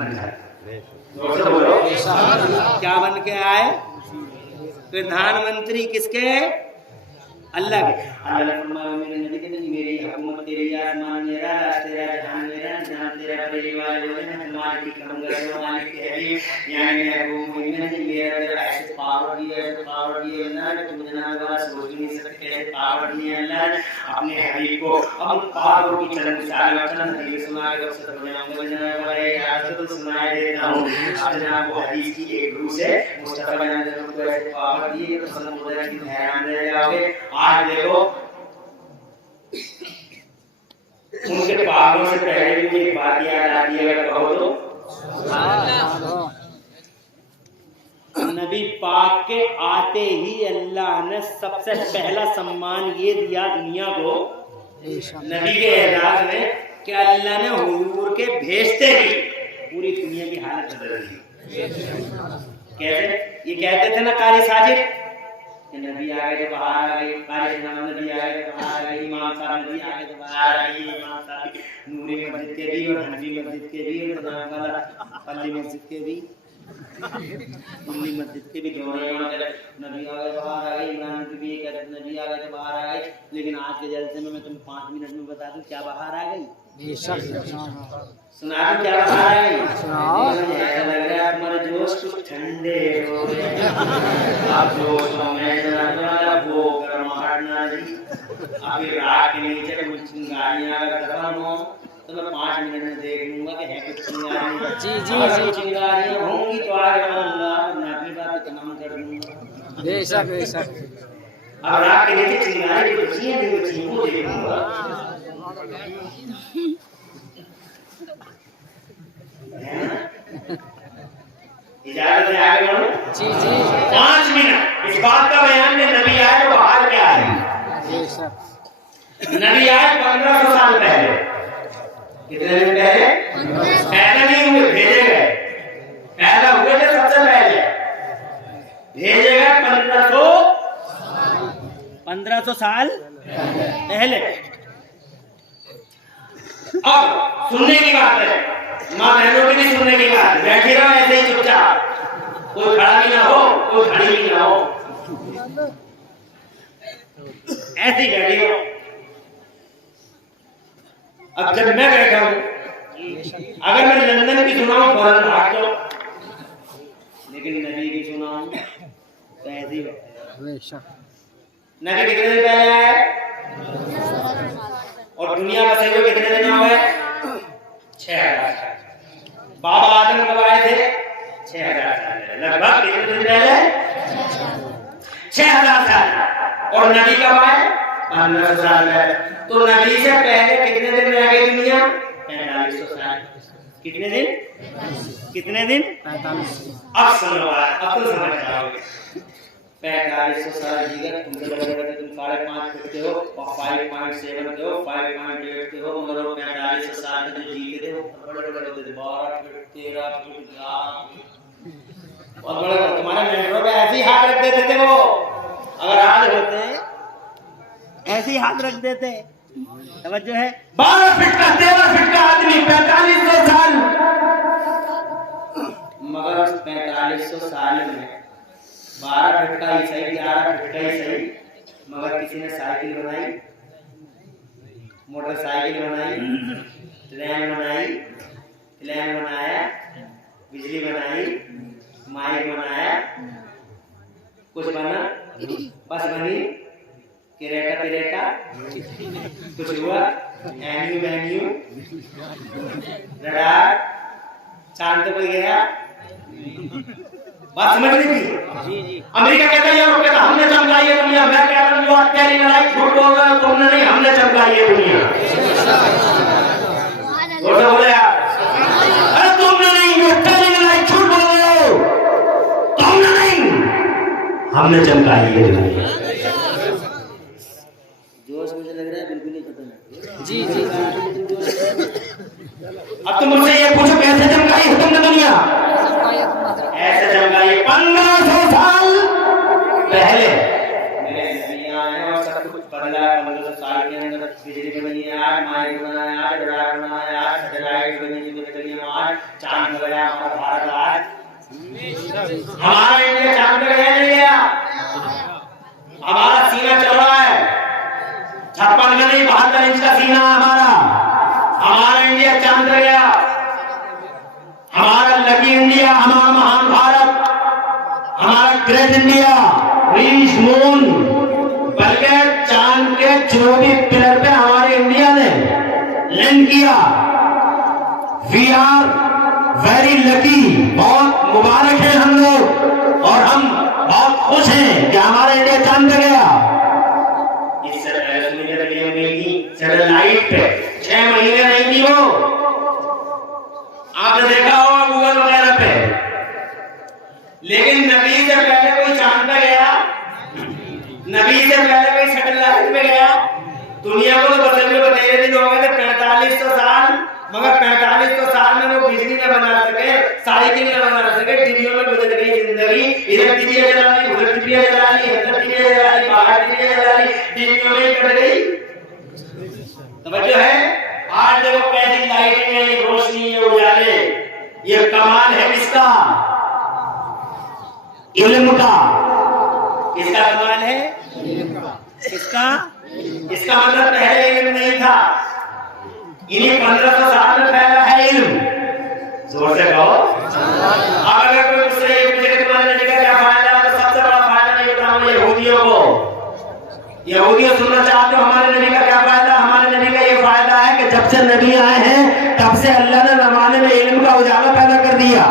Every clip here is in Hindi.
बोलो क्या बन के आए? प्रधानमंत्री किसके? अल्लाह के। अल्लाह ने फरमाया मेरे नबी के नहीं, मेरी हुकूमत तेरी, आसमान मेरा, रास्ते तेरा, जहान मेरा, जहां तेरा परिवार लोग हैं, तुम्हारे की कम करो मालिक के हबीब यानी महबूब मोमिन मेरा तेरा ऐसे पावर दिया अल्लाह ने, तुम जनाब वाला सोच नहीं सकते ऐसे पावर दिए अल्लाह ने अपने हबीब को। अब पावर की चंद मिसाल वचन हदीस सुना के उससे बनाऊंगा जनाब वाले याद तो सुनाए देता हूं। अब जनाब वो हदीस की एक रूह से मुस्तफा ने को ऐसे पावर दिए तो सब मुद्दा की हैरान रह जाओगे। आज देखो उनके पापों से पहले भी एक बात याद आती है, अगर कहो तो नबी पाक के आते ही अल्लाह ने सबसे पहला सम्मान ये दिया दुनिया को नबी के एजाज में कि अल्लाह ने हुजूर के भेजते ही पूरी दुनिया की हालत बदल दी। कैसे? ये कहते थे ना कारी साजिद कि नबी आ गए तो बाहर आ गए, कारी नबी आ गए तो बाहर आ गए, इमाम साहब नबी आ गए तो बाहर आ गए, इमाम साहब नूरी मस्जिद के भी और हनफी मस्जिद के भी और पल्ली मस्जिद के भी दिल्ली मस्जिद के भी दोनों नबी आ गए बाहर आ गए, इमरान की भी नबी आ गए तो बाहर आ गए। लेकिन आज के जलसे में मैं तुम्हें 5 मिनट में बता दूं क्या बाहर आ गई। सुना दूं क्या बाहर आ गई? ऐसा लग रहा है तुम्हारे जोश कुछ ठंडे हो गए, आप जोश में वो गर्माहट ना जी। अभी रात के नीचे कुछ चिंगारियां अगर दफन हो तो मैं 5 मिनट में देख लूंगा कि है कुछ चिंगारियां। जी चिंगारियां होंगी तो आगे आऊंगा, मैं अपनी बात तमाम कर दूंगा। बेशक अब रात के नीचे चिंगारी बची है नहीं बची वो देखूंगा। इजाजत है आगे बढ़ो? जी 5 मिनट इस बात का बयान में नबी आए तो बाहर क्या आए? नबी आए 1500 साल पहले। कितने दिन पहले? पैदा नहीं हुए, भेजे गए। पैदा हुए थे सबसे पहले, भेजे गए 1500 साल पहले। अब सुनने की बात है, माँ बहनों की भी सुनने की बात है। बैठी रहो ऐसे ही चुपचाप, कोई खड़ा भी ना हो कोई खड़ी भी ना हो, ऐसे ही बैठी हो। अब जब मैं बैठा हूं, अगर मैं लंदन की सुनाऊं फौरन भाग जाओ, लेकिन नबी की सुनाऊं तो ऐसे ही बैठा। नबी कितने दिन पहले आए और दुनिया बसे हुए कितने दिन हो गए? 6000 साल। बाबा आदम कब आए थे? 6000 साल लगभग। कितने दिन पहले? 6000 साल। और नबी कब आए? 1500 साल पहले। तो नबी से पहले कितने दिन रह गई दुनिया? 4500 साल। कितने दिन? 4500। अब सुनो, अब तो समझ जाओगे। 4500 साल जीकर तुमसे बड़े तुम 5.5 फुट के हो और 5.7 के हो, 5.8 के हो, मगर 4500 साल के जो जीते थे वो बड़े बड़े होते थे, 12 फुट 13 फुट 8 और बड़े। तुम्हारे मेंटरों पे ऐसे ही हाथ रख देते थे वो, अगर आज होते ऐसे ही हाथ रख देते। तवज्जो है? 12 फीट का 13 फीट का आदमी 4500 साल, मगर 4500 साल में 12 फीट का ही सही, 11 फीट का ही सही, मगर किसी ने साइकिल बनाई, मोटरसाइकिल बनाई, ट्रेन बनाई, प्लेन बनाया, बिजली बनाई, माइक बनाया, कुछ बना, बस बनी, किरेटा कुछ हुआ, एन्यू रडार, चांद पे गया, बात समझ नहीं थी। अमेरिका कहता है यूरोप कहता हमने चमकाई है दुनिया, मैं कह रहा हूं यू आर टेलिंग लाइक झूठ बोल रहे हो तुमने नहीं, हमने चमकाई है दुनिया। बोले यार, अरे तुमने नहीं, यू आर टेलिंग लाइक झूठ बोल रहे हो, तुमने नहीं, हमने चमकाई है दुनिया। जोश मुझे लग रहा है बिल्कुल नहीं खत्म है। जी अब तुम मुझसे ये पूछो कैसे चमकाई है तुमने दुनिया? ऐसे चमकाई 1500 साल पहले मेरे नबी आए और सब कुछ बदला। 1500 साल के अंदर बिजली बनी है, आज माइक बनाया, आज रडार बनाया, आज सैटेलाइट बनी, आज चांद गया हमारा भारत आज? हमारा इंडिया चांद पे गया नहीं गया? हमारा सीना चौड़ा है, 56 का नहीं 72 इंच का सीना हमारा। हमारा इंडिया चांद पे गया, हमारा लकी इंडिया, हमारा महान भारत, हमारा ग्रेट इंडिया रीच मून, बल्कि चांद के 24 पिलर पे हमारे इंडिया ने लैंड किया। वी आर वेरी लकी, बहुत मुबारक है हम लोग, और हम बहुत खुश हैं कि हमारा इंडिया चांद पे गया। इस सैटेलाइट पे 6 महीने नहीं थी वो, आपने देखा होगा गूगल वगैरह पे। लेकिन नबी से पहले कोई चांद पे गया? नबी से पहले कोई सैटेलाइट में गया? दुनिया को तो बदलने में बतेरे दिन हो गए थे 4500 साल, मगर 4500 साल में वो बिजली न बना सके, साइकिल न बना सके, टिड्डियों में गुजर गई जिंदगी। इधर टिड्डियां जला ली, उधर टिड्डियां जला ली, इधर टिड्डियां जला ली, बाहर टिड्डियां जला ली, टिड्डियों में कट गई। तवज्जो है? आज देखो कैसी लाइटिंग है, ये रोशनी, ये उजाले, ये कमाल है किसका? इल्म का। किसका कमाल है? इसका इसका मतलब पहले इल्म नहीं था, इन्हीं 1500 साल में फैला है इल्म। जोर से कहो। अब अगर कोई मुझसे ये पूछे कि तुम्हारे नबी का क्या फायदा है, तो सबसे बड़ा फायदा नहीं बताऊंगा यहूदियों को। यहूदियों सुनना चाहते हो हमारे नबी का क्या फायदा? हमारे नबी का ये फायदा है कि जब से नबी आए हैं तब से अल्लाह ने जमाने में इल्म का उजाला पैदा कर दिया।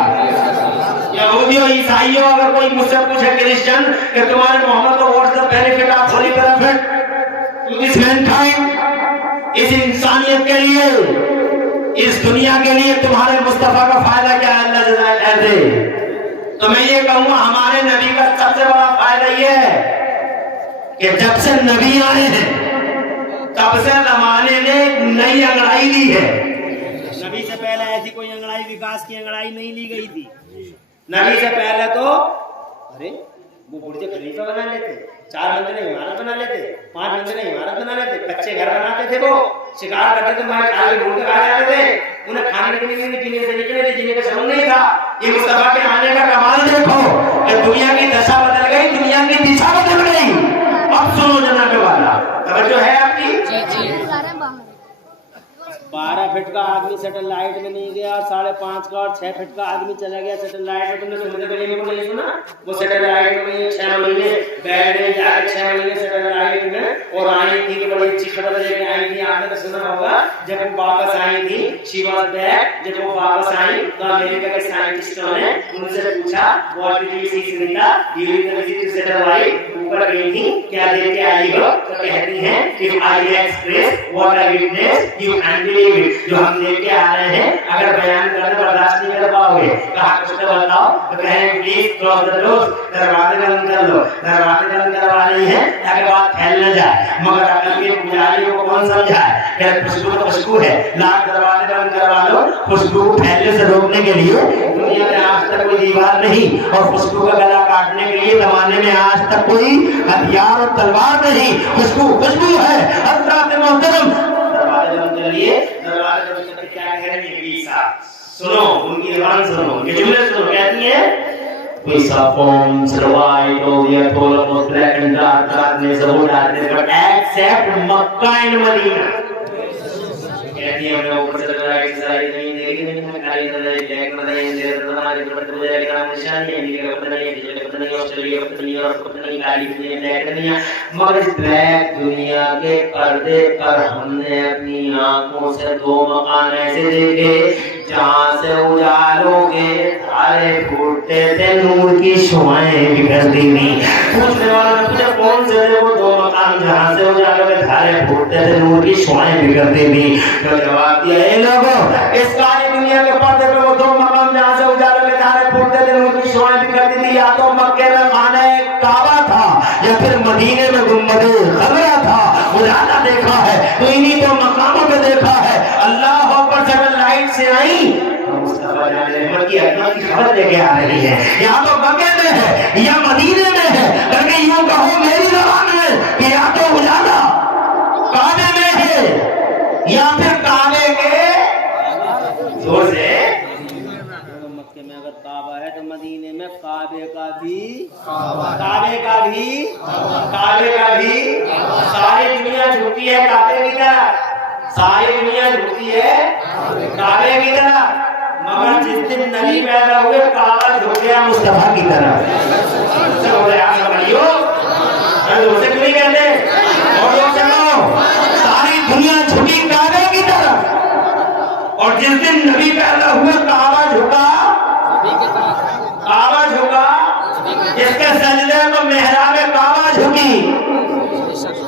यहूदियों, ईसाइयों, अगर कोई मुझसे पूछे क्रिश्चियन कि तुम्हारे मोहम्मद को what's the benefit of holy benefit to this mankind, इस इंसानियत के लिए, इस दुनिया के लिए तुम्हारे मुस्तफा का फायदा क्या है अल्लाह जज़ा दे, तो मैं ये कहूंगा हमारे नबी का सबसे बड़ा फायदा ये है कि जब से नबी आए हैं तब से जमाने ने एक नई अंगड़ाई ली है। नबी से पहले ऐसी कोई अंगड़ाई, विकास की अंगड़ाई नहीं ली गई थी। नबी से पहले तो अरे वो बुर्ज खलीफा बना लेते, 4 मंजिलें इमारत बना लेते, 5 मंजिलें इमारत बना लेते, कच्चे घर बनाते थे, वो शिकार करते थे, मार खाए ढूंढ के खा जाते थे, उन्हें खाने के लिए जीने से निकले थे, जीने का शर्म नहीं था। ये मुस्तफा के आने का कमाल देखो कि दुनिया की दशा बदल गई, दुनिया की दिशा बदल गई। अब सुनो जनाब वाला, तवज्जो है आपकी? 12 फीट का आदमी सैटेलाइट में नहीं गया, 5.5 का और 6 फीट का आदमी चला गया सैटेलाइट में। तुमने सुनने के लिए नहीं सुना? वो सैटेलाइट में 6 महीने बैठ गए, जाके 6 महीने सैटेलाइट में, और आई थी कि बड़ी अच्छी खबर लेके आई थी। आपने तो सुना होगा जब वो वापस आई थी, शी वाज बैक, जब वो वापस आई तो अमेरिका के साइंटिस्टों ने उनसे पूछा what did you see Sunita during the visit to satellite, ऊपर गई थी, क्या देख के आई हो? तो कहती हैं if I express what I witness you can, जो हम लेके आ रहे हैं अगर बयान करने बर्दाश्त नहीं कर पाओगे, कहा कुछ तो बताओ, तो कहें प्लीज क्लोज द डोर्स, दरवाजे बंद कर लो। दरवाजे बंद करवा रही है ताकि बात फैल न जाए, मगर अकल के पुजारियों को कौन समझाए कि खुशबू तो खुशबू है, लाख दरवाजे बंद करवा लो, खुशबू को फैलने से रोकने के लिए दुनिया में आज तक कोई दीवार नहीं, और खुशबू का गला काटने के लिए जमाने में आज तक कोई हथियार और तलवार नहीं, खुशबू खुशबू है। हज़रात मोहतरम दरवाजे बंद कर लिए, दरवाजे बंद करके क्या कह रही है ईसा? सुनो उनकी ज़बान सुनो, ये जुमले सुनो, कहती है we saw forms white all the apollo was black and dark, darkness of darkness, but except Makkah and Medina. कहती है हमने ऊपर से राइट साइड नहीं देखी, नहीं हमें खाली नजर आई, बैक नजर आई, देर तुम्हारे ऊपर मुझे लगा निशान है, इनके पता नहीं है, इनके पता नहीं ऑस्ट्रेलिया पता नहीं और पता नहीं काली दुनिया ब्लैक दुनिया, मगर इस ब्लैक दुनिया के पर्दे पर हमने अपनी आंखों से 2 मकान ऐसे देखे जहां से उजालों के धारे फूटते थे, नूर की शुआएं बिखरती थी। पूछने वाला ने पूछा कौन से थे वो 2 मकान जहां से उजालों के धारे फूटते थे, नूर की शुआएं बिखरती थी? तो जवाब दिया ए लोगों, इस सारी दुनिया के पर्दे पे वो 2 मकाम जहां से उजालों के धारे फूटते थे, नूर की शुआएं बिखरती थी, या तो मक्के में खाना काबा था या फिर मदीने में गुंबदे खजरा था। उजाला देखा है तो इन्हीं 2 मकामों पे देखा है। अल्लाह अकबर सैटेलाइट से आई मुस्तफा जान रहमत की अकबर की खबर लेके आ रही है, या तो मक्के में है या मदीने में है, बल्कि यूं कहो मेरी ज़बान में कि या तो उजाला काबे में है या फिर काबे के जोर से मक्के में अगर काबा है तो मदीने में काबे का भी सारी दुनिया झुकती है काबे की तरफ, सारी दुनिया झुकती है काबे की तरफ, मगर जिस दिन नबी पैदा हुए काबा झुक गया मुस्तफा की तरफ। उसे क्यों नहीं कहते? और लोग सुनो, सारी दुनिया झुकी काबे की तरफ, और जिस दिन नबी पैदा हुए काबा झुका, जिसके सजदे को मेहराब काबा झुकी,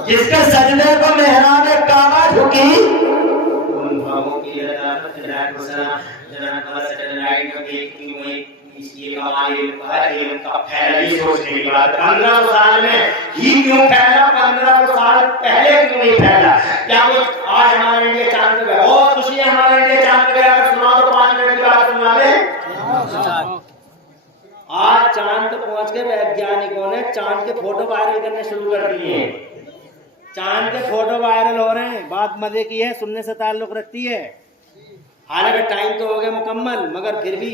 जिसके सजदे को मेहराब काबा झुकी, उन भावों की सोचने की बात। 15 साल में ही क्यों फैला, 15 साल पहले क्यों नहीं फैला? क्या कुछ आज हमारा इंडिया चांद पे गया, बहुत खुशी है हमारा इंडिया चांद पे गया, अगर सुना तो 5 मिनट की बात सुना दे। आज चांद पे पहुंच के वैज्ञानिकों ने चांद के फोटो वायरल करने शुरू कर दिए हैं। चांद के फोटो वायरल हो रहे हैं। बात मजे की है, सुनने से ताल्लुक रखती है। हालांकि टाइम तो हो गया मुकम्मल, मगर फिर भी